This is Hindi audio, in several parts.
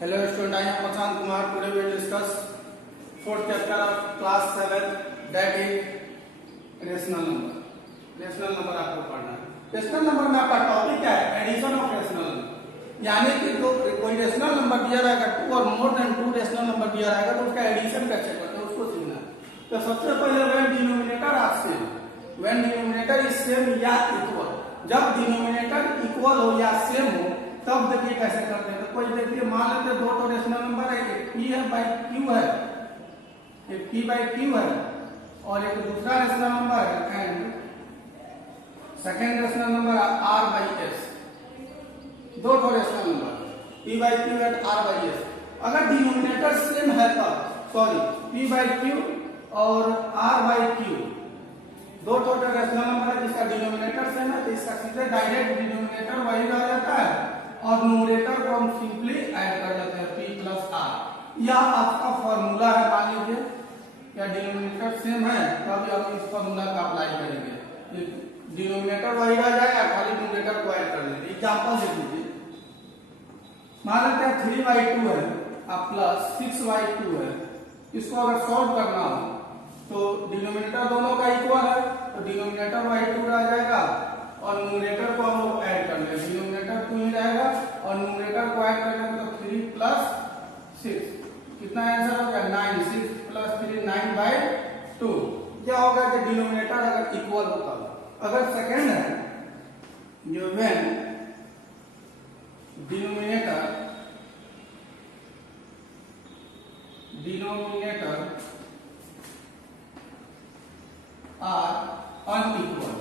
Hello student, I am Prashant Kumar. Today we will discuss fourth chapter of class 7, that is rational number. Rational number आपको पढ़ना है. Rational number में आपका टॉपिक क्या है? Addition of rational number. यानी कि जो कोई रेशनल नंबर दिया रहेगा 2 और मोर देन 2 रेशनल नंबर दिया रहेगा तो उसका एडिशन कैसे करते हैं उसको सीखना है. तो सबसे पहले when denominator are same, when denominator is same या इक्वल, जब डिनोमिनेटर इक्वल हो या सेम हो तब देखिए कैसे करते हैं. तो कोई देखिए मान लेते दो तो रेशनल नंबर है, एक p है बाई q है, एक p बाई q है और एक दूसरा रेशनल नंबर है and second rational number r by s. दो rational number p by q and r by s. अगर डिनोमिनेटर सेम है तब p बाई q और r बाई q दो रेशनल नंबर है जिसका डिनोमिनेटर सेम है तो इसका सीधे डायरेक्ट डिनोमिनेटर वही रह जाता है और न्यूमरेटर को हम सिंपली ऐड कर देते हैं p प्लस r. यह आपका फॉर्मूला है. मान लीजिए क्या डिनोमिनेटर सेम है तब हम इस फॉर्मूला का अप्लाई करेंगे. डिनोमिनेटर वही रह जाएगा, खाली न्यूमरेटर को ऐड कर देंगे. एग्जांपल देख लीजिए, मान लेते हैं 3/2 है अब प्लस 6/2 है. इसको अगर सॉल्व करना हो तो डिनोमिनेटर दोनों का इक्वल है तो डिनोमिनेटर y2 रह जाएगा और न्यूमरेटर को हम लोग ऐड कर लेंगे. डिनोमिनेटर 2 ही रहेगा और न्यूमरेटर को ऐड कर लेंगे तो 3 प्लस 6 कितना आंसर हो गया 9. 6 प्लस 3 9/2. क्या होगा कि डिनोमिनेटर अगर इक्वल होता है. अगर सेकेंड है जो when denominator are unequal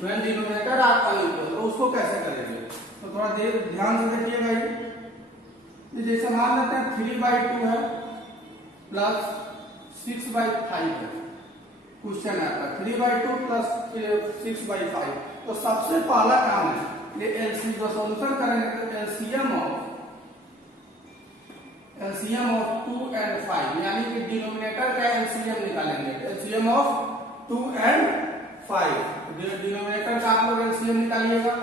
when denominator are unequal तो उसको कैसे करेंगे. तो थोड़ा देर ध्यान से देखिए भाई. जैसे मान लेते हैं 3/2 है प्लस 6/5 है. क्वेश्चन आता है 3/2 प्लस 6/5. तो सबसे पहला काम है ये एलसी जो सॉल्यूशन करेंगे तो एलसीएम ऑफ 2 एंड 5 यानी कि डिनोमिनेटर का एलसीएम निकालेंगे. एलसीएम ऑफ 2 एंड 5 डिनोमिनेटर का आप लोग एलसीएम निकालिएगा.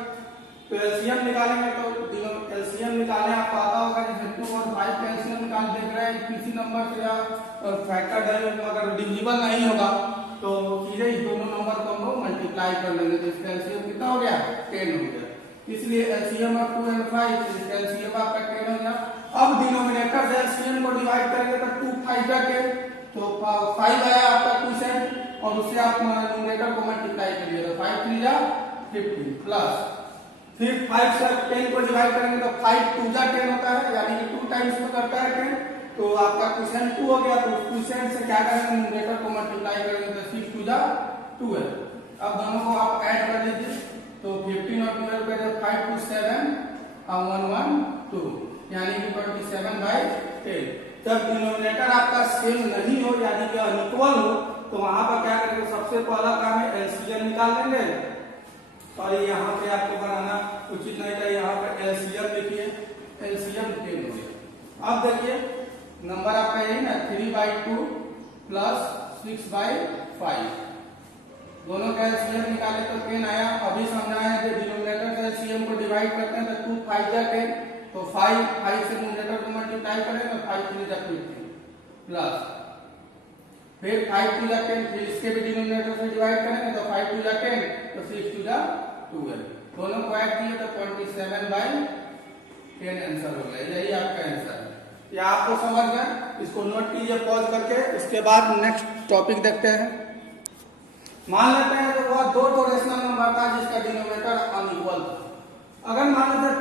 तो एलसीएम निकालेंगे तो एलसीएम निकालने आपको आता होगा जैसे 2 और 5 का एलसीएम निकाल देख रहे हैं किसी नंबर से या फैक्टर अगर डिविजिबल नहीं होगा तो सीधे इस दोनों नंबर को हम लोग मल्टीप्लाई कर लेंगे. तो इसका एलसीएम कितना हो गया 10 हो गया. इसलिए एलसीएम ऑफ 2 एंड 5 इसका एलसीएम आपका 10 हो गया. अब डिनोमिनेटर से एलसीएम को डिवाइड करेंगे तो 2 5 का 10 तो 5 आया आपका क्वेश्चन और उससे आप न्यूमरेटर को मल्टीप्लाई करिए तो 5 3 जा 15 प्लस फिर 5 से 10 को डिवाइड करेंगे तो 5 2 जा 10 होता है यानी कि 2 टाइम्स में करता है 10. तो आपका क्वेश्चन 2 हो गया. तो उस क्वेश्चन से क्या करेंगे न्यूमरेटर को मल्टीप्लाई करेंगे तो 6 2 जा 12. अब दोनों को आप ऐड कर लीजिए तो 15 और 12 का 5 2 7 और 1 1 2 यानी कि 27/10. जब डिनोमिनेटर आपका सेम नहीं हो यानी कि अनइक्वल हो तो वहां पर क्या करेंगे सबसे पहला काम है एलसीएम निकाल लेंगे. और यहाँ पे आपको बनाना उचित नहीं था, यहाँ पे एलसीएम लिखिए. एलसीएम 10 हो गया. अब देखिए नंबर आपका यही ना 3/2 प्लस 6/5 दोनों का एलसीएम निकाले तो 10 आया. अभी समझाया है कि डिनोमिनेटर से एलसीएम को डिवाइड करते हैं तो 2 5 जा 10 तो 5 से न्यूमरेटर को मल्टीप्लाई करें तो 5 3 जा 15 प्लस फिर 5 2 जा 10 फिर इसके भी डिनोमिनेटर से डिवाइड करेंगे तो 5 2 जा 10 तो 6 2 जा 12. दोनों को ऐड किए तो 27/10 आंसर हो गया. यही आपका आंसर है. ये आपको समझ गया. इसको नोट कीजिए पॉज करके. इसके बाद नेक्स्ट टॉपिक देखते हैं. मान लेते हैं कि वह दो रेशनल नंबर था जिसका डिनोमिनेटर अनइक्वल था. अगर मान लेते हैं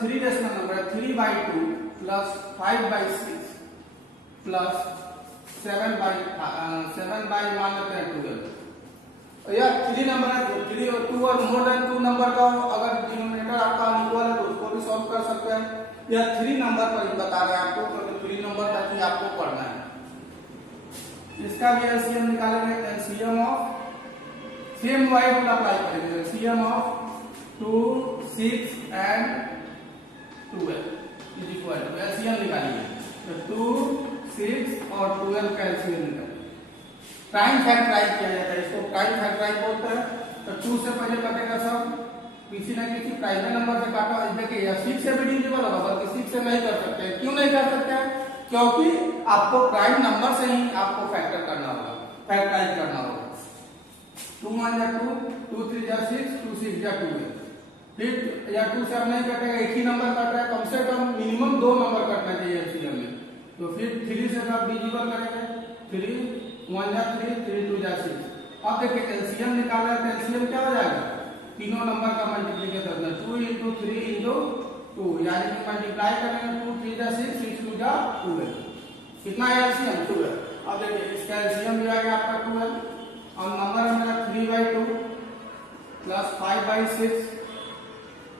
3 रेशनल नंबर है 3/2 प्लस 5/6 प्लस 7 मान लेते हैं 12. या 3 नंबर है 3 और 2 और मोर देन 2 नंबर का अगर डिनोमिनेटर आपका अनइक्वल है तो उसको भी सॉल्व कर सकते हैं. या 3 नंबर पर ही बता रहे हैं आपको क्योंकि 3 नंबर तक ही आपको पढ़ना है. इसका भी एलसीएम निकालेंगे. LCM of same way rule apply करेंगे. LCM of 2 6 and 12 is equal to LCM निकालिए तो 2 6 और 12 का एलसीएम निकालिए. प्राइम फैक्टराइज किया जाता है, इसको प्राइम फैक्टराइज बोलते हैं। तो 2 से पहले कटेगा सब किसी न किसी प्राइम नंबर से काटा। देखिए 6 से भी डिविजिबल होगा, बल्कि 6 से नहीं कर सकते। क्यों नहीं कर सकते हैं? क्योंकि आपको प्राइम नंबर से ही आपको फैक्टर करना होगा, फैक्टराइज करना होगा। 2 1 जा 2, 2 3 जा 6, 2 6 जा 2। फिर या 2 से अब नहीं कटेगा, एक ही नंबर कट रहा है, कम से कम मिनिमम 2 नंबर कटना चाहिए एलसीएम में। तो फिर 3 से आप डिविजिबल करेंगे, 3 1 जा 3, 3 2 जा 6। अब देखिए एलसीएम निकालना है, तो एलसीएम क्या हो जाएगा? तीनों नंबर का मल्टीप्लिकेशन है, 2 into 3 into 2, यानी कि मल्टीप्लाई करेंगे 2 3 जा 6, 6 2 जा 12। कितना है एलसीएम? 12। अब देखिए इसका एलसीएम भी आ गया आपका 12। अब नंबर है मेरा 3/2 प्लस 5/6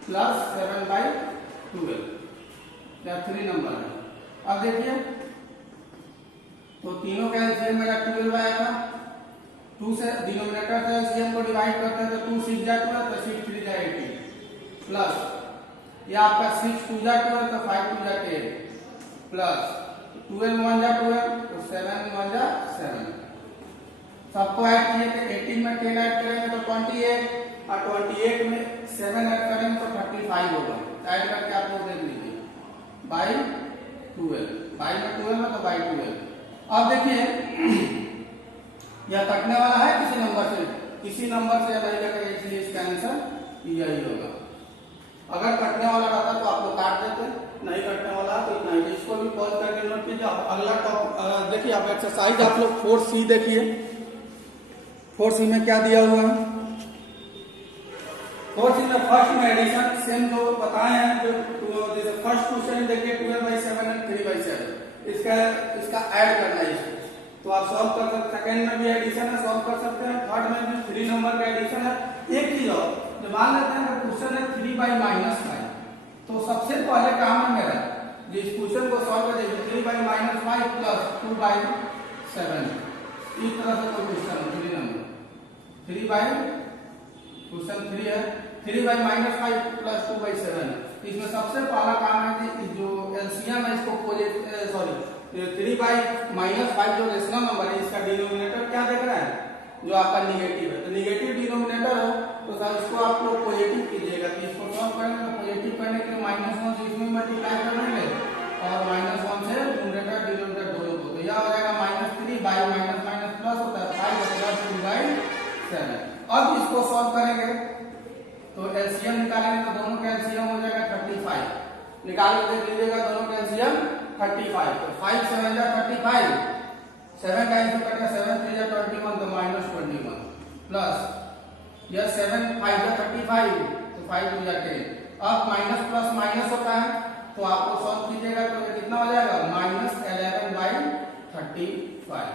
प्लस 7/12, या 3 नंबर है। अब देखिए तो तीनों का एलसीएम मेरा 12 आया था। 2 से डिनोमिनेटर से एलसीएम को डिवाइड करते हैं, तो 2 6 जा 12, तो 6 3 जा 18 प्लस ये आपका 6 2 जा 12, तो 5 2 जा 10 प्लस 12 1 जा 12, तो 7 1 जा 7। सबको ऐड किए थे, 18 में 10 ऐड करेंगे तो 28, और 28 में 7 ऐड करेंगे तो 35 होगा। ऐड करके आप लोग देख लीजिए बाई 12, बाई में 12 है तो बाई 12। अब देखिए यह कटने वाला है किसी नंबर से, किसी नंबर से नहीं लगेगा, इसलिए इसका आंसर यही होगा। अगर कटने वाला रहता तो आप लोग काट देते, नहीं कटने वाला तो इतना ही। इसको भी पॉज करके नोट कीजिए। अगला टॉपिक देखिए, आप एक्सरसाइज आप लोग 4C देखिए। 4C में क्या दिया हुआ है? 4C में फर्स्ट में एडिशन सेम जो बताए हैं, जो जैसे फर्स्ट क्वेश्चन देखिए 12/7 एंड 3/7, इसका ऐड करना है इसको, तो आप सॉल्व कर सकते हैं। सेकंड में भी एडिशन है, सॉल्व कर सकते हैं। थर्ड में भी 3 नंबर का एडिशन है। एक चीज और, जो मान लेते हैं क्वेश्चन है 3/-5, तो सबसे पहले काम है मेरा जिस क्वेश्चन को सॉल्व कर देखिए 3/-5 प्लस 2/7, इस तरह से कोई क्वेश्चन है 3 नंबर क्वेश्चन 3 है 3/-5 प्लस 2/7। इसमें सबसे पहला काम है कि जो एलसीएम है इसको 3/-5 जो रेशनल नंबर है, इसका डिनोमिनेटर क्या देख रहा है? जो आपका निगेटिव है, तो निगेटिव डिनोमिनेटर हो तो सर इसको आप लोग पॉजिटिव कीजिएगा। तो इसको सॉल्व करेंगे, पॉजिटिव करने के लिए -1 से इसमें मल्टीप्लाई करेंगे और -1 से न्यूमरेटर डिनोमिनेटर दोनों को, तो यह हो जाएगा -3 बाई माइनस प्लस होता है 5 प्लस 2/7। अब इसको सॉल्व करेंगे तो एलसीएम निकालेंगे, तो दोनों का एलसीएम हो जाएगा 35। निकाल के देख लीजिएगा दोनों का एलसीएम 35, तो 5 7 जा 35, 7 का इंटू करेंगे 7 3 जा 21, तो -21 प्लस यह 7 5 जा 35, तो 5 2 जा 10। अब माइनस प्लस माइनस होता है, तो आपको सॉल्व कीजिएगा तो कितना हो जाएगा? -11/35।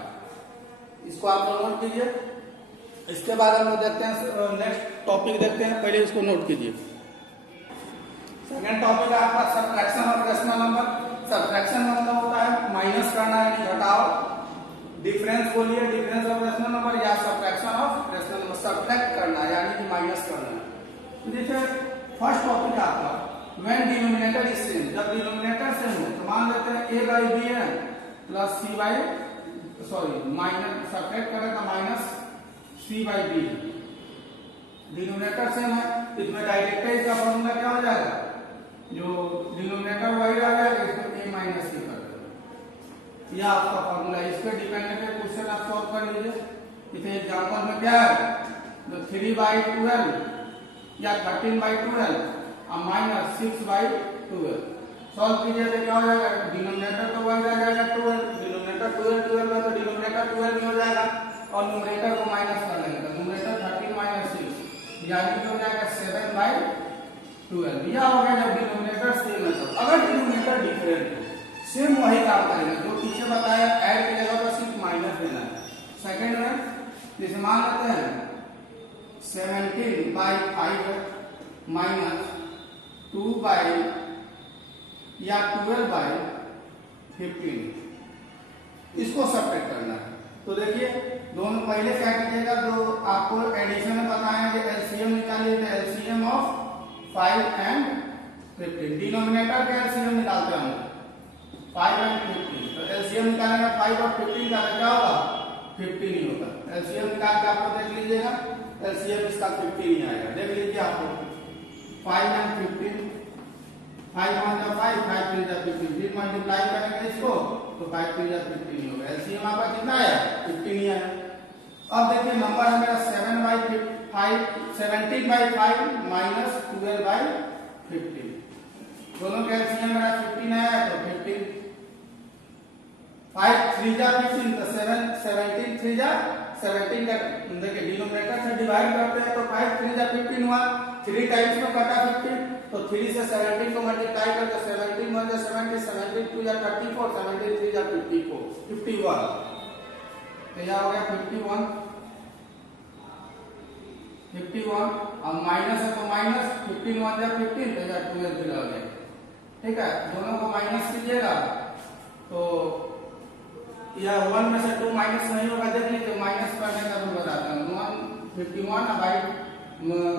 इसको आप लोग नोट कीजिए। इसके बाद हम लोग देखते हैं नेक्स्ट टॉपिक देखते हैं, पहले इसको नोट कीजिए। सेकंड टॉपिक है आपका subtraction of rational number. Subtraction मतलब होता है माइनस करना यानी घटाव। डिफरेंस बोलिए, डिफरेंस ऑफ रेशनल नंबर, या subtraction of rational number, subtract करना यानी कि माइनस करना। तो देखिए फर्स्ट टॉपिक आपका व्हेन डिनोमिनेटर इज सेम, जब डिनोमिनेटर सेम हो तो मान लेते हैं a/b है प्लस माइनस सब्ट्रैक्ट करें तो -c/b। डिनोमिनेटर सेम है, इसमें डायरेक्ट इसका फॉर्मूला क्या हो जाएगा? जो डिनोमिनेटर वही आ जाएगा, इसको a माइनस c कर दो। यह आपका फॉर्मूला, इस पे डिपेंड करके क्वेश्चन आप सॉल्व कर लीजिए। इसे एग्जांपल में क्या है? जो 3/12 या 13/12 और -6/12 सॉल्व कीजिए तो क्या हो जाएगा? डिनोमिनेटर तो वही रह जाएगा 12, डिनोमिनेटर 12 है तो डिनोमिनेटर 12 हो जाएगा, और न्यूमरेटर को माइनस कर लेंगे तो न्यूमरेटर 13 - 6 यानी कि हो जाएगा 7/12। यह हो गया जब डिनोमिनेटर सेम है। तो अगर डिनोमिनेटर डिफरेंट है, सेम वही काम करेंगे जो पीछे बताया, ऐड की जगह पर सिर्फ माइनस देना है। सेकंड में जैसे मान लेते हैं 17/5 माइनस 2 या 12/15, इसको सब्ट्रैक्ट करना है। तो देखिए दोनों पहले क्या कीजिएगा, जो आपको एडिशन में बताया कि एलसीएम निकालिए, तो एलसीएम ऑफ 5 एंड 15, डिनोमिनेटर का एलसीएम निकालते हैं हम 5 एंड 15, तो एलसीएम निकालेंगे 5 और 15 का क्या होगा 15 ही होगा। एलसीएम निकाल के आप लोग देख लीजिएगा, एलसीएम इसका 15 ही आएगा। देख लीजिए आप लोग 5 and 15, 5 1 जा 5, 5 3 जा 15, फिर मल्टीप्लाई करेंगे इसको तो 5 3 जा 15 ही होगा। एलसीएम आपका कितना आया? 15 ही आया। अब देखिए नंबर है मेरा 17/5 माइनस 12/15, दोनों का एलसीएम मेरा 15 आया तो 15, 5 3 जा 15 तो 7 17 3 जा 17 का देखिए डिनोमिनेटर से डिवाइड करते हैं तो 5 3 जा 15 हुआ, 3 टाइम्स में कटा 15 तो 3 से 17 को मल्टीप्लाई करके 17 1 जा 70, 17 2 जा 34, 17 3 जा 54, 51 तो यह हो गया 51 अब माइनस है तो माइनस 15 1 जा 15 तो यह 12 हो गया। ठीक है, दोनों को माइनस कीजिएगा तो यह 1 में से 2 माइनस नहीं होगा। देख लीजिए माइनस करने का रूल बताता हूँ। 51 बाई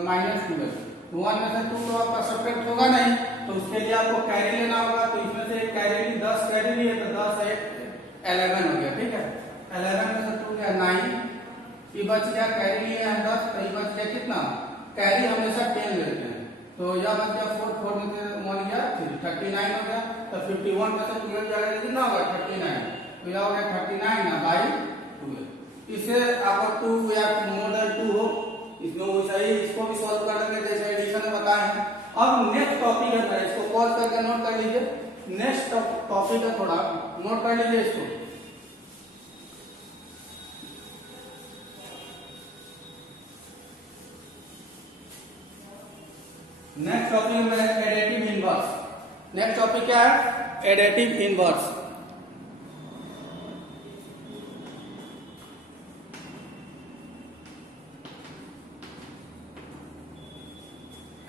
माइनस 12, 1 में से 2 तो आपका सब्ट्रैक्ट होगा नहीं तो उसके लिए आपको कैरी लेना होगा। तो इसमें से एक कैरी 10 कैरी लिए तो 10 1 11 हो गया। ठीक है, 11 में से 2 गया 9, ये बच गया कैरी लिए हैं 10 तो ये बच गया कितना? कैरी हमेशा 10 लेते हैं तो यह बच गया 4 4 में से 1 गया 39 हो गया। तो 51 में से 12 जाएगा कितना होगा? 39 तो यह हो गया 39 ना बाई 12। इसे आपका 2 या मोर 2 हो इसमें वो सही, इसको भी सॉल्व कर लेंगे जैसे एडिशन में बताए हैं। अब नेक्स्ट टॉपिक है, इसको पॉज करके नोट कर लीजिए। नेक्स्ट टॉपिक है, थोड़ा नोट कर लीजिए इसको। नेक्स्ट टॉपिक में एडिटिव इनवर्स। नेक्स्ट टॉपिक क्या है? Additive inverse.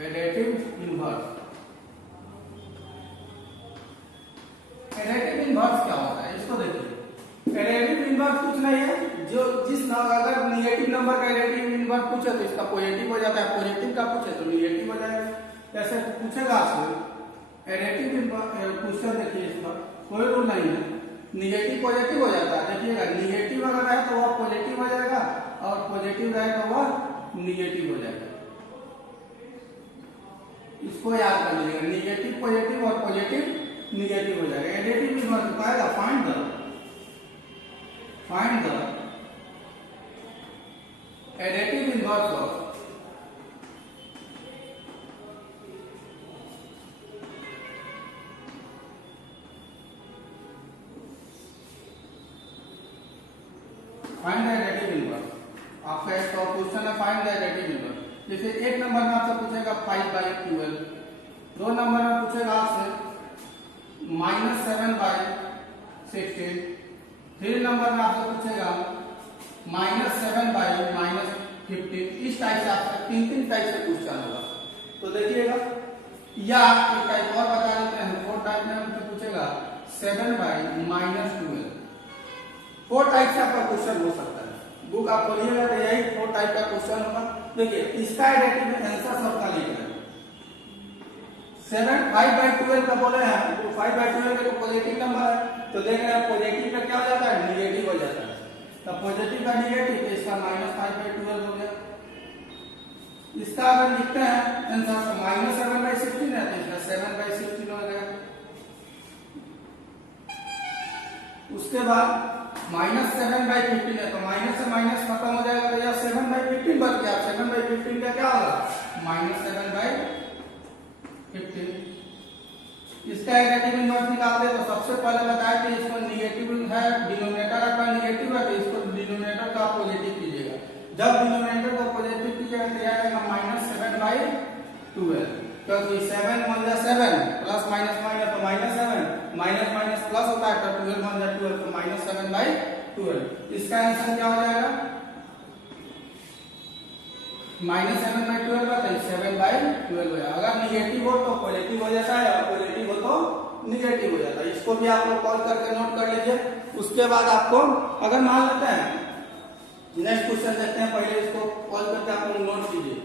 Additive inverse, additive inverse क्या होता है इसको देखिए। एडिटिव इनवर्स कुछ नहीं है, जो जिस अगर नेगेटिव नंबर का एडिटिव इनवर्स पूछे तो इसका पॉजिटिव हो जाता है, पॉजिटिव का पूछे तो नेगेटिव हो जाएगा। जैसे पूछेगा आपसे एडिटिव क्वेश्चन, देखिए इसका कोई रूल नहीं है, नेगेटिव पॉजिटिव हो जाता है। देखिएगा नेगेटिव अगर है तो वह पॉजिटिव हो जाएगा और पॉजिटिव रहे तो वह नेगेटिव हो जाएगा। इसको याद कर लीजिएगा, नेगेटिव पॉजिटिव और पॉजिटिव नेगेटिव हो जाएगा। एडिटिव इनवर्स कहेगा find the additive inverse of find the additive inverse. आपका एक क्वेश्चन है फाइंड द एडिटिव इनवर्स। जैसे एक नंबर में आपसे पूछेगा 5/12, 2 नंबर में पूछेगा आपसे -7/16, 3 नंबर में आपसे पूछेगा -7/-15। इस टाइप से आपसे 3 टाइप से क्वेश्चन होगा। तो देखिएगा, या एक टाइप और बता देते हैं, 4 टाइप में आपसे पूछेगा 7/-12। 4 टाइप से आपका क्वेश्चन हो सकता है। बुक आप खोलिएगा तो यही 4 टाइप का क्वेश्चन होगा। देखिए इसका एडिटिव आंसर सबका लिख रहे हैं। 5/12 का बोले हैं तो 5/12 का पॉजिटिव नंबर है तो देख रहे हैं पॉजिटिव का क्या हो जाता है? नेगेटिव हो जाता है। तो पॉजिटिव का नेगेटिव तो इसका -5/12 हो गया। इसका अगर लिखते हैं आंसर -7/16 है तो इसका 7/16 हो गया। उसके बाद -7/15 है तो माइनस से माइनस खत्म हो जाएगा तो यह 7/15 बच गया। 7/15 का क्या होगा? -7/15। इसका एडिटिव इनवर्स निकालते हैं तो सबसे पहले बताया कि इसको नेगेटिव है, डिनोमिनेटर आपका नेगेटिव है तो इसको डिनोमिनेटर का पॉजिटिव कीजिएगा। जब डिनोमिनेटर को पॉजिटिव कीजिएगा तो यह आएगा -7/12, क्योंकि 7 1 जा 7 प्लस माइनस माइनस तो -7, माइनस माइनस प्लस होता है तो 12 1 जा 12 तो -7/12। इसका आंसर क्या हो जाएगा? -7/12 का तो 7/12 हो जाएगा। अगर नेगेटिव हो तो पॉजिटिव हो जाता है और पॉजिटिव हो तो नेगेटिव हो जाता है। इसको भी आप लोग कॉल करके नोट कर लीजिए। उसके बाद आपको अगर मान लेते हैं नेक्स्ट क्वेश्चन देखते हैं, पहले इसको कॉल करके आप लोग नोट कीजिए।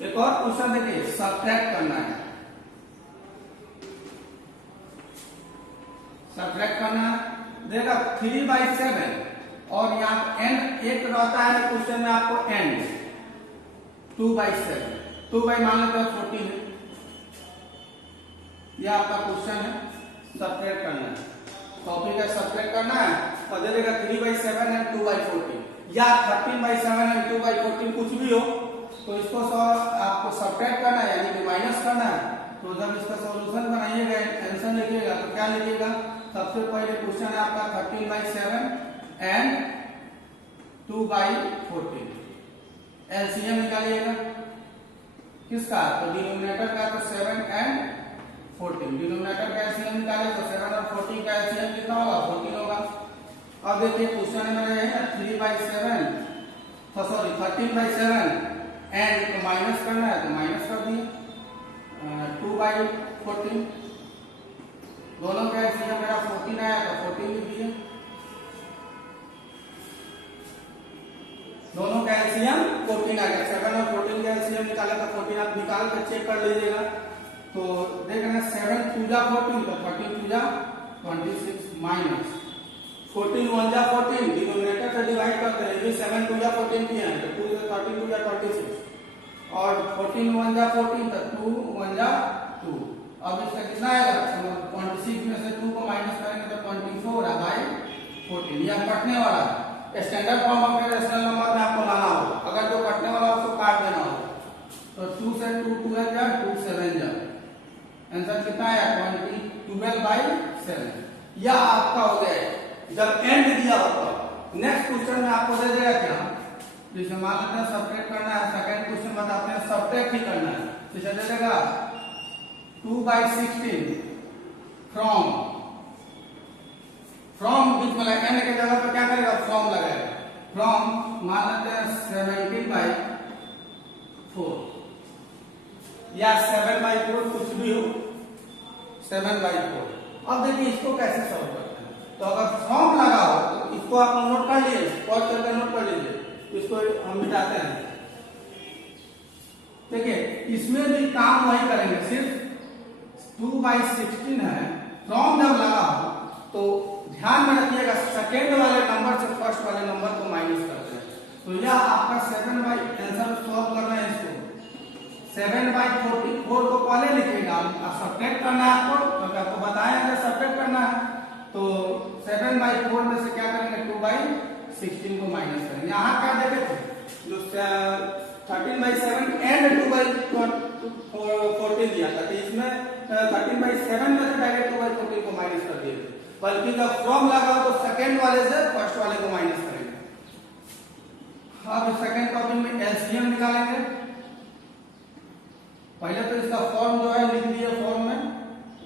एक और क्वेश्चन देखिए, सब्ट्रैक्ट करना है, सब्ट्रैक्ट करना देगा 3/7 और यहाँ n एक रहता है क्वेश्चन में आपको n 2/7, 2 बाई मान लेते हैं 14 है, यह आपका क्वेश्चन है, सब्ट्रैक्ट करना है, टॉपिक है सब्ट्रैक्ट करना है और दे देगा 3/7 एंड 2/14 या 13/7 एंड 2/14 कुछ भी हो, तो इसको आपको सब्ट्रैक्ट करना है यानी कि माइनस करना है। तो जब इसका सॉल्यूशन बनाइएगा, आंसर लिखिएगा तो क्या लिखिएगा, सबसे पहले क्वेश्चन है आपका 13/7 एंड 2/14, एलसीएम निकालिएगा किसका, तो डिनोमिनेटर का तो 7 एंड 14, डिनोमिनेटर का एलसीएम निकाले तो 7 और 14 का एलसीएम कितना होगा, 14 होगा। अब देखिए क्वेश्चन में है 3/7 सॉरी 13/7 एंड तो माइनस करना है तो माइनस कर दिए, 2/14 दोनों का एलसीएम मेरा 14 आया तो 14 लिख दिए, दोनों का एलसीएम 14 आ गया, 7 और 14 का एलसीएम निकाला तो 14 आप निकाल कर चेक कर लीजिएगा। तो देखना 7 2 जा 14 तो 13 2 जा 26 माइनस 14 1 जा 14, डिनोमिनेटर से डिवाइड करते हैं, ये 7 2 जा 14 किया है तो 2 13 2 जा 26 और 14 1 जा 14 तो 2 1 जा 2। अब इसका कितना आएगा, 26 में से 2 को माइनस करेंगे तो 24/14, ये कटने वाला है, स्टैंडर्ड फॉर्म में रेशनल नंबर में आपको लाना होगा, अगर जो कटने वाला है उसको काट देना होगा, तो 2 से 2 2 जा 2 7 जा, आंसर कितना आया 12/7, यह आपका हो गया जब एंड दिया होता। नेक्स्ट क्वेश्चन में आपको दे देगा क्या, जैसे मान लेते हैं सब्ट्रैक्ट करना है, सेकंड क्वेश्चन बताते हैं सब्ट्रैक्ट ही करना है, जैसे दे देगा 2/16 फ्रॉम बीच में एंड के जगह पर क्या करेगा, फ्रॉम लगाएगा, फ्रॉम मान लेते हैं 17/4 या 7/4 कुछ भी हो, 7/4। अब देखिए इसको कैसे सॉल्व करते हैं, तो अगर फ्रॉम लगा हो तो इसको आप नोट कर लिए, पॉज करके नोट कर लीजिए, इसको हम मिटाते हैं। देखिए इसमें भी काम वही करेंगे, सिर्फ 2/16 है, फ्रॉम जब लगा हो तो ध्यान में रखिएगा सेकेंड वाले नंबर से फर्स्ट वाले नंबर को माइनस करते हैं, तो यह आपका 7 आंसर सॉल्व करना है, इसको 7/44 को पहले लिखिएगा, सब्ट्रैक्ट करना है आपको, तो आपको बताया है सब्ट्रैक्ट करना है, तो 7/4 में से क्या करेंगे 2/16 को माइनस करेंगे। यहाँ क्या देखे थे, जो 13/7 एंड 2/14 दिया था, तो इसमें 13/7 में से डायरेक्ट 2/14 को माइनस कर दिए थे, बल्कि जब फ्रॉम लगा तो सेकेंड वाले से फर्स्ट वाले को माइनस करेंगे। अब सेकेंड टॉपिक में एलसीएम निकालेंगे, पहले तो इसका फॉर्म जो है लिख दिए फॉर्म में,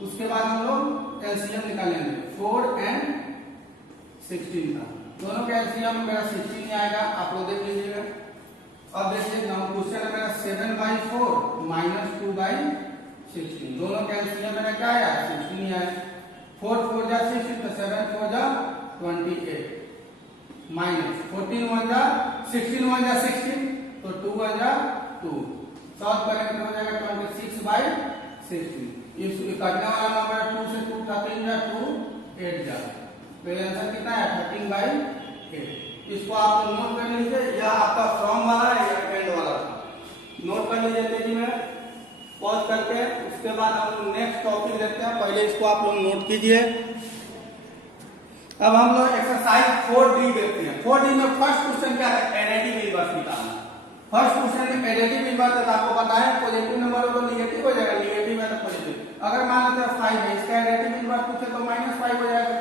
उसके बाद हम लोग एलसीएम निकालेंगे 4 एंड 16 का, दोनों का एलसीएम मेरा 16 ही आएगा, आप लोग देख लीजिएगा। अब देखिए क्वेश्चन है मेरा 7/4 माइनस 2/16, दोनों का एलसीएम मेरा क्या आया 16 ही आया, 4 4 जा 16 तो 7 4 जा 28 माइनस 14 1 जा 16 1 जा 16 तो 2 1 जा 2, सॉल्व करेंगे तो हो जाएगा 26/16, इस कटने वाला नंबर 2 से 2 13 जा 2 8 जा, तो ये आंसर कितना है 13/8। इसको आप नोट कर लीजिए, यह आपका फ्रॉम वाला है या एंड वाला था, नोट कर लीजिए तेजी में पॉज करके, उसके बाद हम नेक्स्ट टॉपिक देखते हैं, पहले इसको आप लोग नोट कीजिए। अब हम लोग एक्सरसाइज 4D देखते हैं। 4D में फर्स्ट क्वेश्चन क्या है, एडिटिव इनवर्स निकालना। फर्स्ट क्वेश्चन में एडिटिव इनवर्स है, आपको बताया पॉजिटिव नंबर हो तो नेगेटिव हो जाएगा, नेगेटिव है तो पॉजिटिव। अगर मान लेते हैं 5 है, इसका एडिटिव इनवर्स पूछे तो -5 हो जाएगा।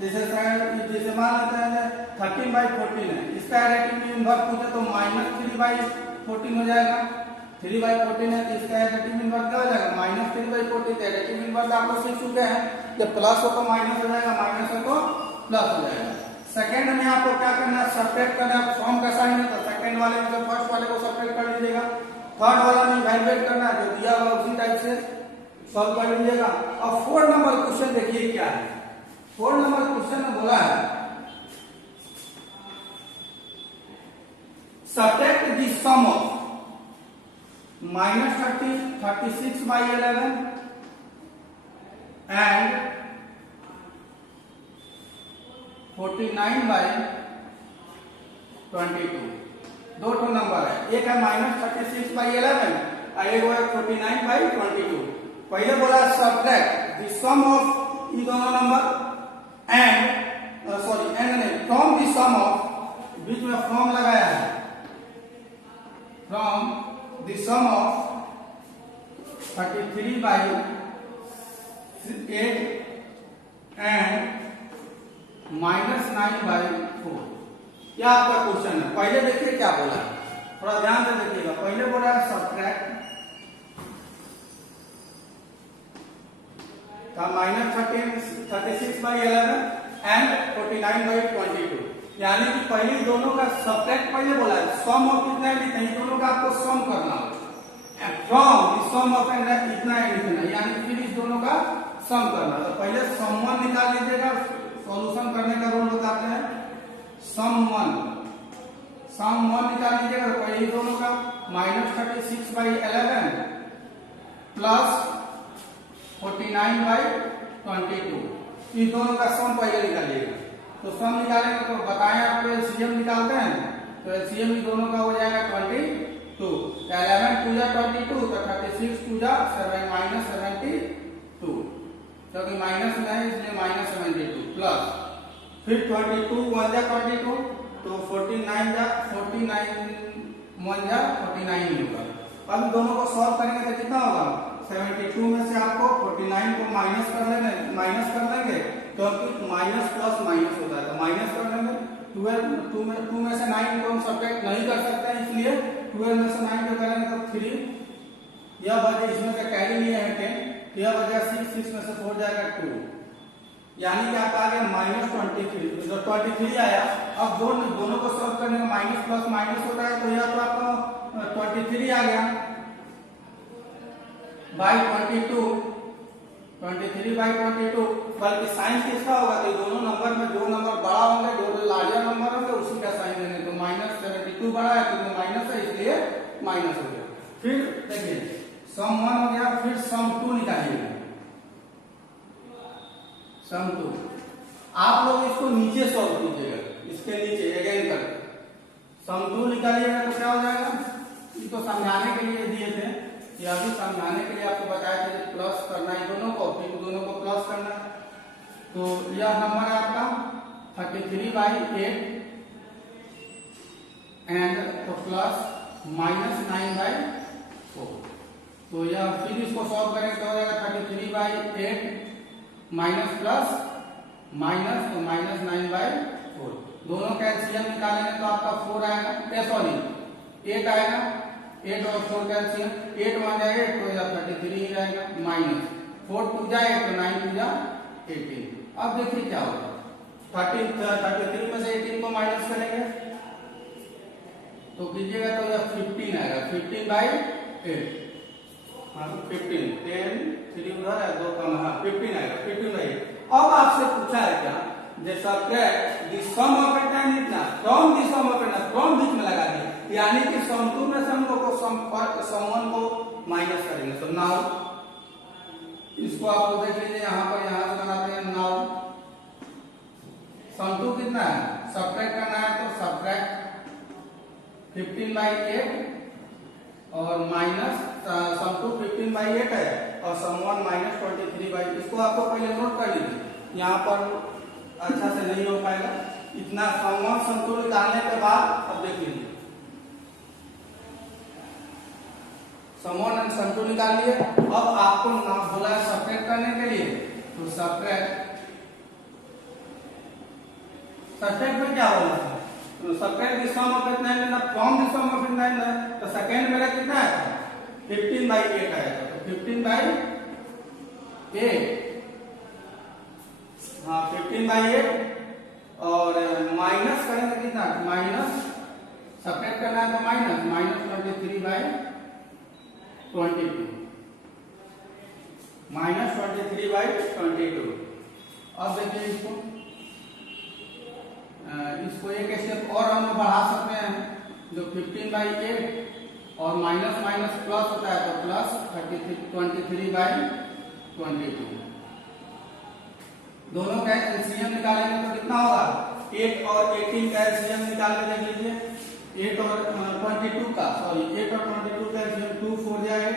जैसे मान लेते हैं 13/14 है, इसका एडिटिव इनवर्स पूछे तो -3/14 हो जाएगा। 3/14 है तो इसका एडिटिव इनवर्स क्या हो जाएगा -3/14। एडिटिव इनवर्स आप लोग सीख चुके हैं, जब प्लस हो तो माइनस हो जाएगा, माइनस हो तो प्लस हो जाएगा। सेकंड में आपको क्या करना है, सब्ट्रैक्ट करना है, फॉर्म का साइन है तो सेकंड वाले में से फर्स्ट वाले को सब्ट्रैक्ट कर लीजिएगा। थर्ड वाला में इवैल्यूएट करना है, जो दिया हुआ उसी टाइप से सॉल्व कर लीजिएगा। अब 4 नंबर क्वेश्चन देखिए क्या है। 4 नंबर क्वेश्चन में बोला है subtract the sum of -36/11 and 49/22। दो ठो नंबर है, एक है -36/11 और एक है 49/22। पहले बोला सब्ट्रैक्ट द सम ऑफ ये दोनों नंबर एंड सॉरी एंड नहीं, फ्रॉम द सम ऑफ, बीच में फ्रॉम लगाया है, from the sum of 33/8 and -9/4। क्या आपका क्वेश्चन है? पहले देखिए क्या बोला है, थोड़ा ध्यान से देखिएगा। पहले बोला है सब्ट्रैक्ट का -36/11 एंड 49/22, यानी कि पहले दोनों का सब्ट्रैक्ट पहले बोला है, सम ऑफ कितना है लिखना है, दोनों का आपको सम करना है, from the sum of and इतना है लिखना है, यानी फिर इस दोनों का सम करना। तो पहले सम 1 निकाल लीजिएगा, सॉल्यूशन करने का रूल बताते हैं। सम 1 निकाल लीजिएगा, तो पहले दोनों का -36/11 प्लस 49/22, इस दोनों का सम पहले निकालिएगा। तो सम निकालेंगे तो बताएं आपको एलसीएम निकालते हैं, तो एलसीएम इन दोनों का हो जाएगा 22। 11 2 जा 22, तो 36 2 जा -72, क्योंकि माइनस में है इसलिए -72 प्लस फिर 22 1 जा 22, तो 49 जा 49 1 जा 49 ही होगा। अब दोनों को सॉल्व करेंगे तो कितना होगा? 72 में से आपको 49 को माइनस कर लेंगे, क्योंकि माइनस प्लस माइनस होता है, तो माइनस कर लेंगे। 2 में से 9 को हम सब्ट्रैक्ट नहीं कर सकते, इसलिए 12 में से 9 को करेंगे तो 3, यह बचे इसमें से कैरी लिए हैं 10, यह बचा 6 में से 4 जाएगा 2, यानी कि आपका आ गया -23। जो 23 आया, अब दोनों को सॉल्व करने में माइनस प्लस माइनस होता है, तो यह तो आपका 23 आ गया बाई 22, 23/22। बल्कि साइन किसका होगा? तो दोनों नंबर में जो नंबर बड़ा होंगे, जो लार्जर नंबर होंगे, उसी का साइन देंगे। तो -72 बड़ा है तो माइनस है, इसलिए माइनस हो गया। फिर देखिए सम 1 हो गया, फिर सम 2 निकालिए। सम 2 आप लोग इसको नीचे सॉल्व कीजिएगा, इसके नीचे अगेन कर सम 2 निकालिएगा तो क्या हो जाएगा? इसको समझाने के लिए दिए थे, या भी समझाने के लिए आपको बताया था प्लस करना है दोनों को, फिर दोनों को प्लस करना। तो यह नंबर है आपका 33/8 एंड तो प्लस -9/4। तो यह फिर इसको सॉल्व करें तो हो जाएगा 33/8 माइनस प्लस माइनस तो -9/4। दोनों का एलसीएम निकालेंगे तो आपका 4 आएगा, सॉरी 8 आएगा, 8 और 4 का एलसीएम 8 1 जा 8 तो यह 33 ही रहेगा, माइनस 4 2 जा 8 तो 9 2 जा 18। अब देखिए क्या होगा, 33 में से 18 को माइनस करेंगे तो कीजिएगा तो यह 15 आएगा, 15/8 15 10 3 उधर है 2 कम, हाँ 15 आएगा, 15/8। अब आपसे पूछा है क्या, जैसा the sum of eight and इतना from the sum of eight, from बीच में लगा दिया, यानी कि सम 2 में से हम लोग को सम 1 को माइनस करेंगे। तो नाउ इसको आप लोग देख लीजिए, यहाँ पर यहाँ से बनाते हैं। नाउ सम 2 कितना है, सब्ट्रैक्ट करना है तो सब्ट्रैक्ट 15/8 और माइनस सम 2 15/8 है और सम 1 -23/8। इसको आपको पहले नोट कर लीजिए, यहाँ पर अच्छा से नहीं हो पाएगा इतना। सम 1 सम 2 निकालने के बाद अब देख लीजिए, सम 1 और सम 2 निकाल लिए। अब आपको नाम बोला है सब्ट्रैक्ट करने के लिए, तो सब्ट्रैक्ट में क्या बोला था, तो सब्ट्रैक्ट द सम ऑफ 9 ना फ्रॉम द सम ऑफ 9 है, तो सेकंड मेरा कितना है 15/8 आएगा, तो 15/8 हाँ 15/8 और माइनस करेंगे कितना, माइनस सब्ट्रैक्ट करना है तो -23/22 -23/22। अब देखिए इसको एक स्टेप और हम बढ़ा सकते हैं, जो 15/8 और माइनस माइनस प्लस होता है तो प्लस 23/22। दोनों का एलसीएम निकालेंगे तो कितना होगा? 8 और 18 का एलसीएम निकाल के देख लीजिए। 8 और 22 का, सॉरी 8 और 22 का एलसीएम 2 4 8,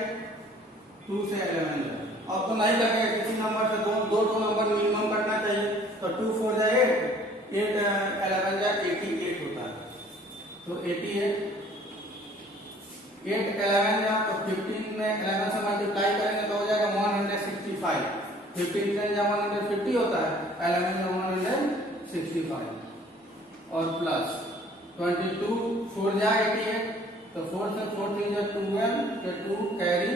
2 से 11 जाए। अब तो नहीं कटेगा, किसी नंबर से दो नंबर मिनिमम करना चाहिए। तो 2 4 जाए 8, 8 11 जाए 88 होता है। तो 88, 8 11 जा तो 15 में 11 से मल्टीप्लाई करेंगे तो हो जाएगा 165। 15 से 150 होता है, 11 में 165 और प्लस 22 4 जा 88, तो 4 से 4 3 जा 12 के 2 कैरी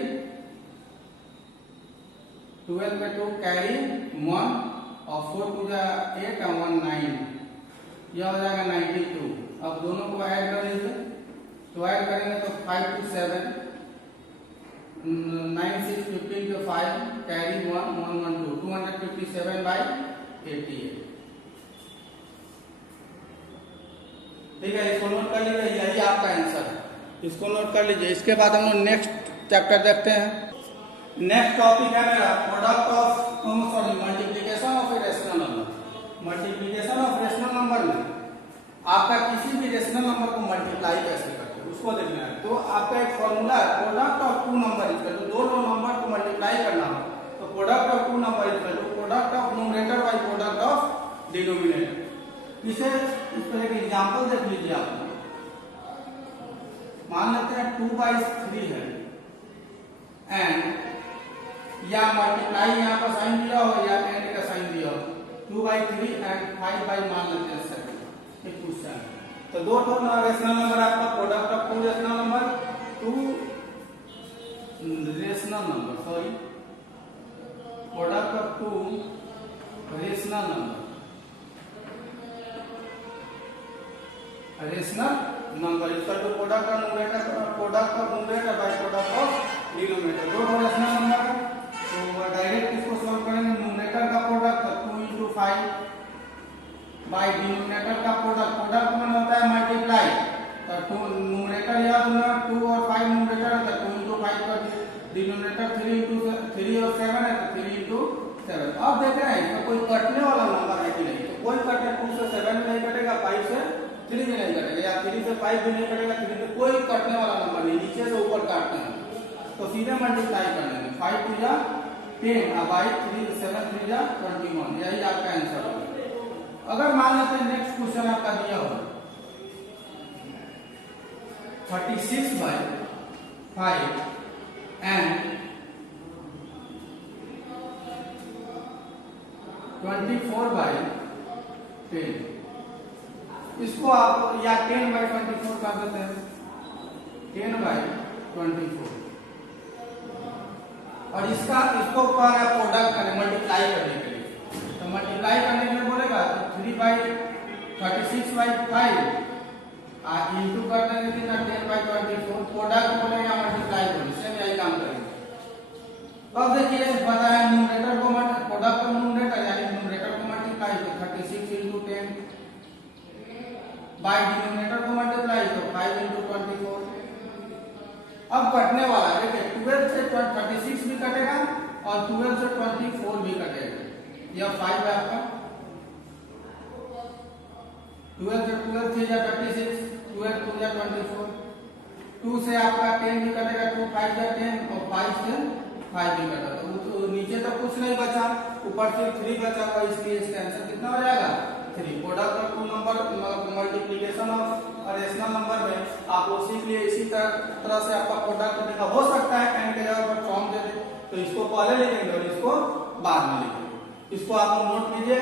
12 पे 2 कैरी 1 और 4 2 जा 8 और 1 9, यह हो जाएगा 92। अब दोनों को ऐड कर लीजिए, तो ऐड करेंगे तो 5 2 7 9 6 15 के 5 कैरी 1 1 1 2 257/88। ठीक है, इसको नोट कर लीजिए, यही आपका आंसर है, इसको नोट कर लीजिए। इसके बाद हम लोग नेक्स्ट चैप्टर देखते हैं। नेक्स्ट टॉपिक है मेरा product of multiplication of a rational number. Multiplication of rational number में आपका किसी भी रेशनल नंबर को मल्टीप्लाई कैसे करते हैं उसको देखना है। तो आपका एक फॉर्मूला है, product of two number equal to, दो नंबर को मल्टीप्लाई करना हो तो product of two number equal to product of numerator by product of denominator. इसे इस तरह के एग्जांपल देख लीजिए। आप मान लेते हैं 2/3 है एंड या मल्टीप्लाई यहाँ पर साइन दिया हो या एंड का साइन दिया हो, 2/3 एंड 5 मान लेते हैं 7। ये क्वेश्चन है। तो दो रेशनल नंबर आपका, product of two rational number, product of two rational number equal to product of numerator by product of denominator. दो रेशनल नंबर है तो डायरेक्ट इसको सॉल्व करेंगे। न्यूमरेटर का प्रोडक्ट 2 × 5 बाय डिनोमिनेटर का प्रोडक्ट में होता है मल्टीप्लाई। तो न्यूमरेटर याद होना 2 और 5 न्यूमरेटर है तो 2 × 5 कर दिए। डिनोमिनेटर 3 और 7 है तो 3 × 7। अब देख रहे हैं इसमें कोई कटने वाला नंबर है कि नहीं, तो कोई कटे 2 से 7 में नहीं कटेगा, 5 से 3 में नहीं कटेगा, या 3 से 5 भी नहीं कटेगा, 3 में कोई कटने वाला नंबर नहीं, नीचे से ऊपर काटते हैं तो सीधे मल्टीप्लाई कर लेंगे। 5 2 जा 10 और बाई 3 7 3 जा 21, यही आपका आंसर होगा। अगर मान लेते हैं नेक्स्ट क्वेश्चन आपका दिया हो 36/5 एंड 24/10, इसको आप या 10/24 कर देते हैं, 10/24 और इसको प्रोडक्ट करें मल्टीप्लाई करने के लिए। तो मल्टीप्लाई करने के लिए बोलेगा तो 3/36/5 इंटू कर देंगे कितना 10/24, प्रोडक्ट बोलेगा मल्टीप्लाई बोले, सेम यही काम करेंगे। अब देखिए पता है न्यूमरेटर को प्रोडक्ट ऑफ न्यूमरेटर यानी न्यूमरेटर को मल्टीप्लाई तो 36 × 10 बाय डिनोमिनेटर को मल्टीप्लाई तो 5 × 24। अब कटने वाला देखिए 12 से 36 भी कटेगा और 12 से 24 भी कटेगा। यह 5 है आपका, 12 से 12 3 जा 36, 12 2 जा 24, 2 से आपका 10 भी कटेगा, 2 5 जा 10 और 5 से 5 भी कटेगा। तो नीचे तो कुछ नहीं बचा, ऊपर से 3 बचा हुआ, इसलिए इसका आंसर कितना हो जाएगा 3। Product of two number multiplication of rational number में आप लोग सीख लिए। इसी तरह से आपका प्रोडक्ट देखा हो सकता है एंड के जगह पर फॉर्म दे दे, तो इसको पहले लिखेंगे और इसको बाद में लिखेंगे। इसको आप लोग नोट कीजिए,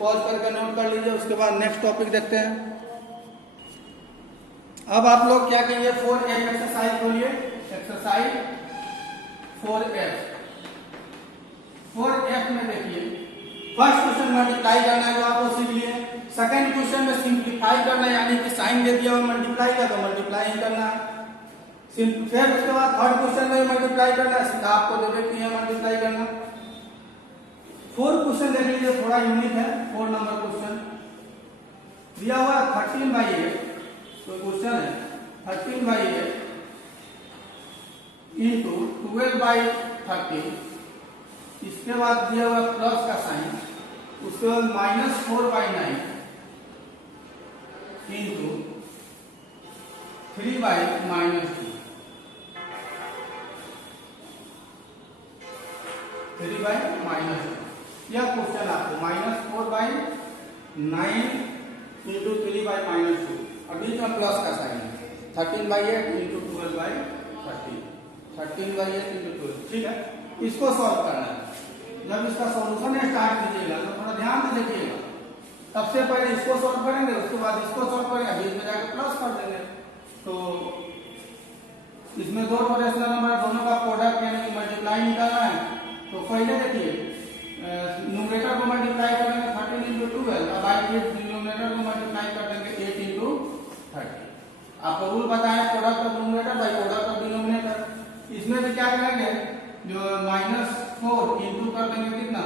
पॉज करके नोट कर लीजिए। उसके बाद नेक्स्ट टॉपिक देखते हैं। अब आप लोग क्या करिए 4F एक्सरसाइज खोलिए, एक्सरसाइज 4F। 4F में देखिए फर्स्ट क्वेश्चन मल्टीप्लाई करना है जो आप लोग सीख लिए। सेकंड क्वेश्चन में सिंप्लीफाई करना है, यानी कि साइन दे दिया और मल्टीप्लाई का तो मल्टीप्लाई ही करना है। फिर उसके बाद थर्ड क्वेश्चन में मल्टीप्लाई करना है, सीधा आपको दे देती है मल्टीप्लाई करना। फोर्थ क्वेश्चन देख लीजिए, थोड़ा यूनिक है। 4 नंबर क्वेश्चन दिया हुआ है 13/8, तो क्वेश्चन है 13/8 12/30, इसके बाद दिया हुआ प्लस का साइन, उसके बाद -4/9 इंटू 3/-2, 3/-2। यह क्वेश्चन आपको -4/9 इंटू 3/-2, अभी का प्लस का साइन है, 13/8 इंटू 12/30, 13/8 इंटू 12, ठीक है। इसको सॉल्व करना है। जब इसका सॉल्यूशन स्टार्ट कीजिएगा तो थोड़ा ध्यान से देखिएगा, सबसे पहले इसको सॉल्व करेंगे, उसके बाद इसको सॉल्व करेंगे, बीच में जाकर प्लस कर देंगे। तो इसमें दो रेशनल नंबर, दोनों का प्रोडक्ट यानी कि मल्टीप्लाई निकालना है। तो पहले देखिए न्यूमरेटर को मल्टीप्लाई करेंगे 13 इंटू 12, अब डिनोमिनेटर को मल्टीप्लाई कर देंगे 8 इंटू 30। आपको रूल पता है, product of numerator by product of denominator. इसमें भी क्या करेंगे, जो -4 इंटू कर देंगे कितना,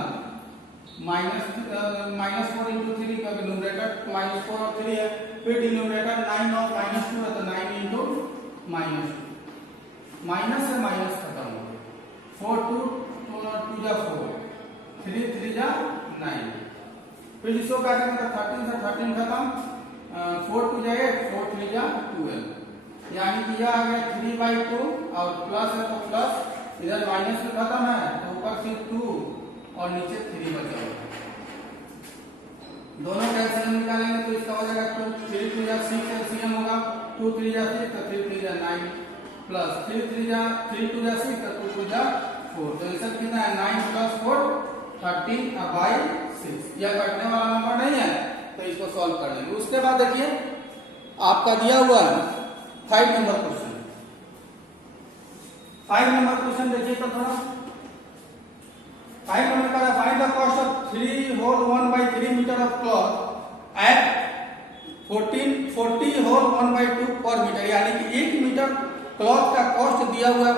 -4 इंटू 3 का न्यूमरेटर -4 और 3 है, फिर डिनोमिनेटर 9 और -2 है तो 9 इंटू -2, माइनस से माइनस खत्म हो गया, 4 2 2 जा 4, 3 3 जा 9, फिर इसको काटेंगे तो 13 से 13 खत्म, 4 2 जा 8, 4 3 जा 12, यानी कि यह आ गया 3/2 और प्लस है तो प्लस, इधर माइनस में खत्म है तो ऊपर सिर्फ 2 और नीचे 3 बचा हुआ। दोनों का एलसीएम निकालेंगे तो इसका हो जाएगा 2 3 2 जा 6 एलसीएम होगा, 2 3 जा 6 तो 3 3 जा 9 प्लस 3 2 जा 6 तो 2 2 जा 4, तो इसका कितना है 9 + 4 13/6। यह कटने वाला नंबर नहीं है तो इसको सॉल्व कर लेंगे। उसके बाद देखिए आपका दिया हुआ है 5 नंबर क्वेश्चन। 5 नंबर क्वेश्चन देखिए तो थोड़ा 5 नंबर का find the cost of 3 whole 1/3 metre of cloth at 40 whole 1/2 per metre, यानी कि 1 मीटर क्लॉथ का कॉस्ट दिया हुआ है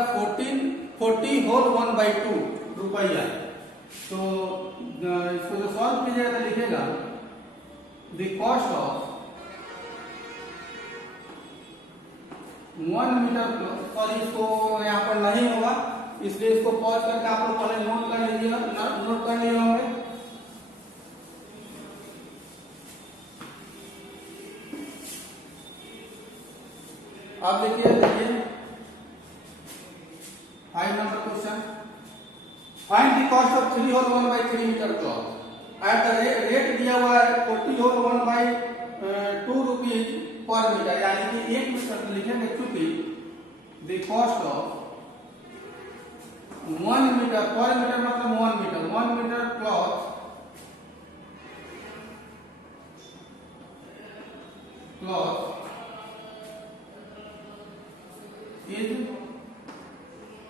40 होल 1/2 रुपया। तो इसको जो सॉल्व कीजिएगा तो लिखेगा the cost of 1 metre, sorry इसको यहाँ पर नहीं होगा इसलिए इसको पॉज करके आप लोग पहले नोट कर लीजिएगा, नोट कर लिए होंगे। अब देखिए 5 number question, find the cost of 3 whole 1/3 metre cloth at the rate दिया हुआ है 40 होल 1/2 रुपीज पर मीटर, यानी कि 1 मीटर लिखेंगे चूंकि the cost of 1 metre per metre मतलब 1 metre cloth is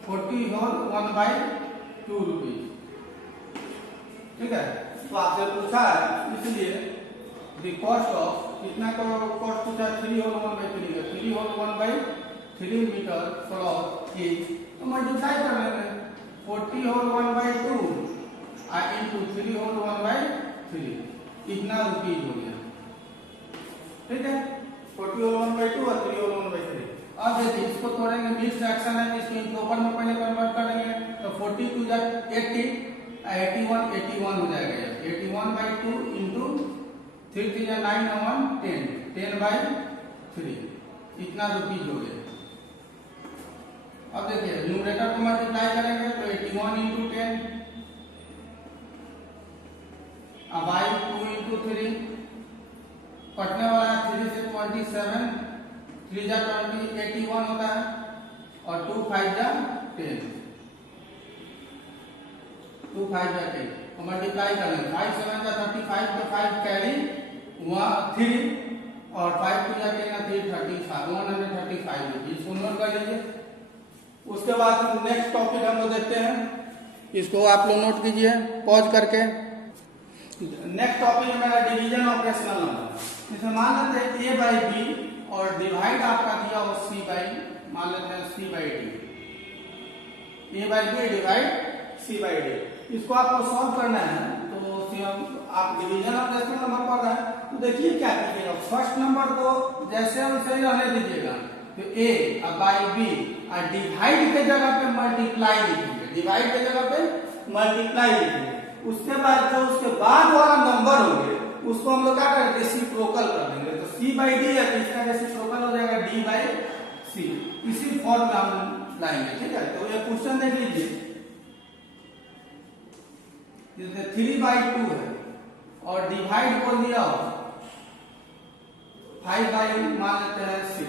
40 whole 1/2 rupees, ठीक है। तो आपसे पूछा है इसलिए द कॉस्ट ऑफ कितना का कॉस्ट पूछा, 3 होल 1/3 का, 3 होल 1/3 मीटर क्लॉथ इज, तो मल्टीप्लाई कर लेंगे 40 होल 1/2 इंटू 3 होल 1/3, इतना रुपीज हो गया, ठीक है। 40 होल 1/2 और 3 होल 1/3। अब देखिए इसको तोड़ेंगे, मिक्स फ्रैक्शन है, इसको इंटोपल में पहले कन्वर्ट करेंगे तो 40 2 जा 80, 81 हो जाएगा, 81/2 इंटू 3 3 जा 9 1 10, 10/3, इतना रुपीज हो गया। अब देखिए न्यूमरेटर को मल्टीप्लाई करेंगे तो 81 इंटू 10, अब बाई 2 इंटू 3, कटने वाला है 3 से 27, 3 जा 20, 81 होता है और 2 5 जा 10, 2 5 जा 10 तो मल्टीप्लाई कर लेंगे, 5 7 जा 35 तो 5 कैरी 3 और 5 2 जा 10 3 35, 135 रुपीज, इसको नोट कर लीजिए। उसके बाद नेक्स्ट टॉपिक हम लोग देखते हैं, इसको आप लोग नोट कीजिए पॉज करके। नेक्स्ट टॉपिक है मेरा डिवीजन ऑफ रेशनल नंबर। इसमें मान लेते हैं a/b और डिवाइड आपका दिया हो c/, मान लेते हैं c/d, a/b डिवाइड c/d। इसको आपको सॉल्व करना है तो आप डिवीजन ऑफ रेशनल नंबर पढ़ रहे हैं तो देखिए क्या कीजिएगा, फर्स्ट नंबर को जैसे वैसे ही रहने दीजिएगा, तो ए अब बाई बी और डिवाइड के जगह पे मल्टीप्लाई लिखेंगे, डिवाइड के जगह पे मल्टीप्लाई लिखेंगे। उसके बाद जो उसके बाद वाला नंबर होंगे उसको हम लोग क्या करेंगे, रेसिप्रोकल कर देंगे। तो सी बाई डी है तो इसका रेसिप्रोकल हो जाएगा डी बाई सी। इसी फॉर्म में हम लाएंगे, ठीक है। तो ये क्वेश्चन देख लीजिए, 3/2 है और डिवाइड को दिया हो 5 बाई मान लेते हैं 6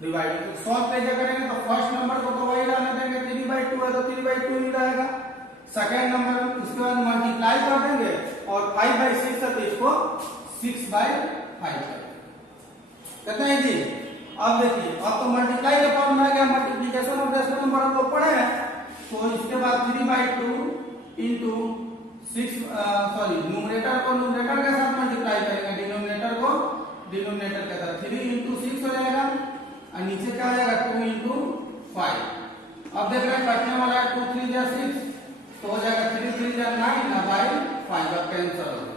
डिवाइड। तो सॉल्व कैसे करेंगे, तो फर्स्ट नंबर को तो वही रहने देंगे, 3/2 है तो 3/2 ही रहेगा। सेकेंड नंबर उसके बाद मल्टीप्लाई कर देंगे और 5/6 है तो इसको 6/5 कर देंगे। कहते हैं जी अब देखिए, अब तो मल्टीप्लाई का फॉर्म आ गया, मल्टीप्लिकेशन ऑफ डेसिमल नंबर हम लोग पढ़े हैं। तो इसके बाद 3/2 इंटू 6 न्यूमरेटर को न्यूमरेटर के साथ मल्टीप्लाई करेंगे, डिनोमिनेटर को डिनोमिनेटर के साथ 3 इंटू 6 हो जाएगा और नीचे क्या हो जाएगा 2 इंटू 5। अब देख रहे हैं कटने वाला है 2 3 या 6 तो हो जाएगा 3 3 या 9 ना बाई 5 का कैंसिल हो जाएगा।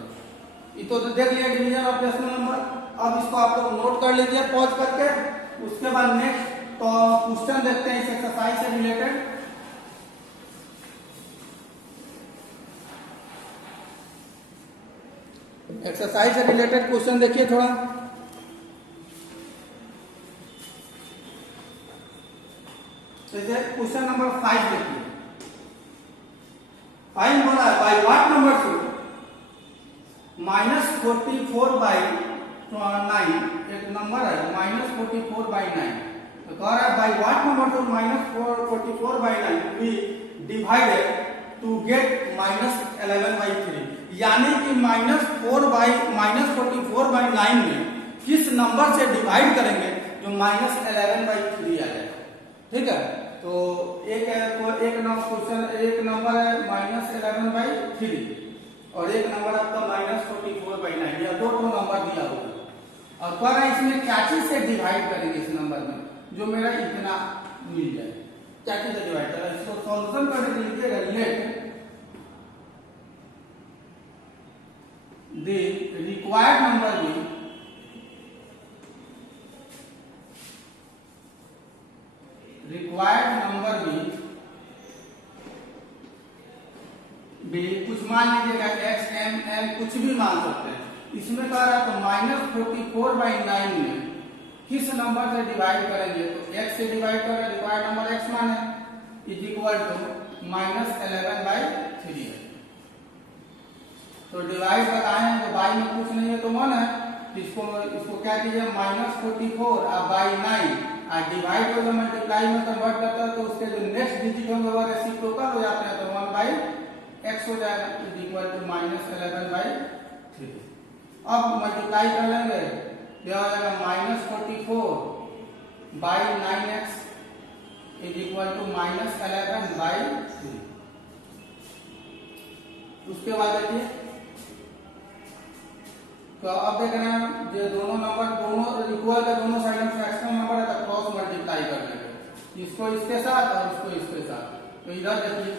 ये तो देख लिया डिवीजन ऑफ डेसिमल नंबर। अब इसको आप लोग नोट कर लीजिए पॉज करके। उसके बाद नेक्स्ट तो क्वेश्चन देखते हैं इस एक्सरसाइज से रिलेटेड। एक्सरसाइज से रिलेटेड क्वेश्चन देखिए थोड़ा। क्वेश्चन नंबर 5 देखिए। 5 बोला है बाई व्हाट नंबर टू -44/9 एक नंबर है -44/9। तो कह रहा है by what number to -44/9 be divided to get -11/3। यानी कि -44/9 में किस नंबर से डिवाइड करेंगे जो -11/3 आ जाएगा, ठीक है। तो एक क्वेश्चन एक नंबर है -11/3 और एक नंबर आपका -44/9, या दो नंबर दिया हुआ है और कह रहा है इसमें क्या चीज से डिवाइड करेंगे इस नंबर में जो मेरा इतना मिल जाए, क्या चीज से डिवाइड करें। इसको सॉल्यूशन करने के लिए लिखिएगा लेट द रिक्वायर्ड नंबर भी कुछ मान लीजिएगा x m n कुछ भी मान सकते हैं। इसमें कह रहा है तो -44/9 में किस नंबर से डिवाइड करेंगे, तो x से डिवाइड कर रहे हैं, रिक्वायर्ड नंबर x मान है इज इक्वल टू -11/3 है। तो डिवाइड बताए हैं तो बाई में कुछ नहीं है तो 1 है। इसको क्या कीजिए -44 और बाई 9 और डिवाइड को जब मल्टीप्लाई में कन्वर्ट करता है तो उसके जो नेक्स्ट डिजिट होंगे वो रेसिप्रोकल हो जाते हैं तो 1/x हो जाएगा इज इक्वल टू -11/3। अब मल्टीप्लाई कर लेंगे क्या हो जाएगा -44/9x इज इक्वल टू -11/3। उसके बाद देखिए तो अब देख रहे हैं जो दोनों नंबर दोनों इक्वल है, दोनों साइड में फ्रैक्शनल नंबर है तो क्रॉस मल्टीप्लाई कर लेंगे, इसको इसके साथ और इसको इसके साथ। तो इधर देखिए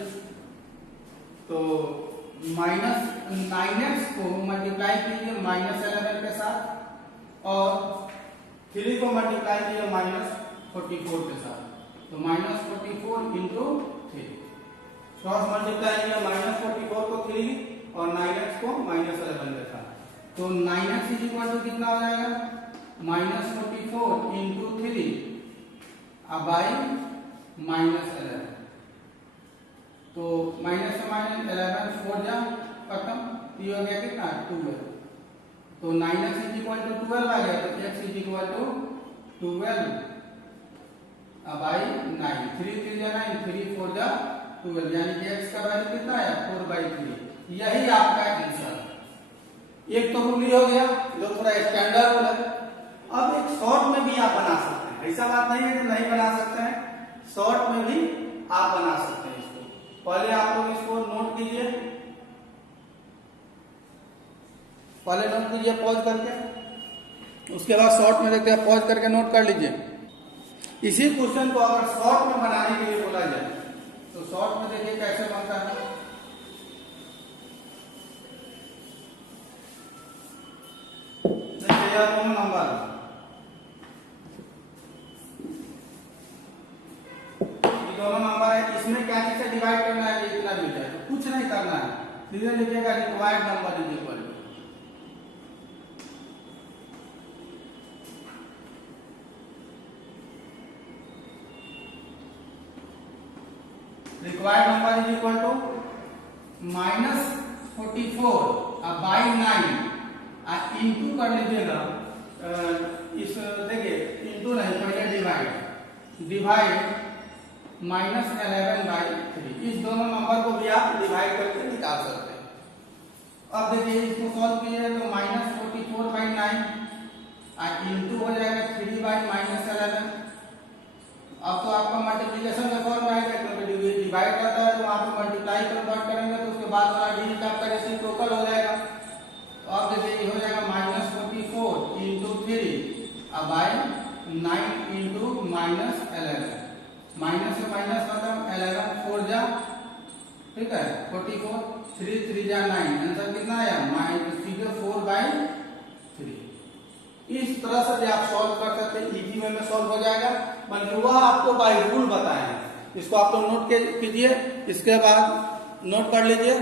तो -9x को मल्टीप्लाई कीजिए -11 के साथ और 3 को मल्टीप्लाई कीजिए -44 के साथ। तो -44 इंटू 3 क्रॉस मल्टीप्लाई किया -44 को 3 और 9x को -11 के साथ। तो 9x इज इक्वल टू कितना हो जाएगा -44 इंटू 3 अब बाई -11। तो माइनस से -11 4 जा खत्म, ये हो गया कितना 12। तो 9x इज इक्वल टू 12 आ गया तो x इज इक्वल टू 12 अब बाई 9। 3 3 जा 9 3 4 जा 12 यानी कि x का वैल्यू कितना है 4/3। यही आपका आंसर है। एक तो रूल हो गया जो थोड़ा स्टैंडर्ड रूल है। अब एक शॉर्ट में भी आप बना सकते हैं, ऐसा बात नहीं है कि नहीं बना सकते हैं, शॉर्ट में भी आप बना सकते हैं। इसको पहले आप लोग इसको नोट कीजिए, पहले नोट कीजिए पॉज करके, उसके बाद शॉर्ट में देखते हैं, पॉज करके नोट कर लीजिए। इसी क्वेश्चन को अगर शॉर्ट में बनाने के लिए बोला जाए तो शॉर्ट में देखिए कैसे बनता है। दोनों नंबर दोनों नंबर है, इसमें क्या चीज से डिवाइड करना है, ये इतना मीटर, तो कुछ नहीं करना है, सीधे लिखिएगा required number is equal to required number is equal to -44 अब बाई 9 इंटू कर लीजिएगा, इस देखिए इंटू नहीं, पहले डिवाइड -11/3, इस दोनों नंबर को भी आप डिवाइड करके निकाल सकते हैं। अब देखिए इसको सॉल्व कीजिए तो -44/9 इंटू हो जाएगा 3/-11। अब तो आपका मल्टीप्लिकेशन का फॉर्म आएगा, क्योंकि डिवाइड करता है तो वहां पे मल्टीप्लाई कन्वर्ट करेंगे तो उसके बाद वाला डिजिट आपका रेसिप्रोकल हो जाएगा। तो अब देखिए ये हो जाएगा -44 इंटू 3 अब बाई 9 इंटू -11, माइनस से माइनस खत्म, 11 4 जा, ठीक है 44, 3 3 जा 9, आंसर कितना आया -4/3। इस तरह से भी आप सॉल्व कर सकते हैं, इजी वे में सॉल्व हो जाएगा, बल्कि वह आपको बाय रूल बताए हैं। इसको आप लोग नोट कीजिए, इसके बाद नोट कर लीजिए।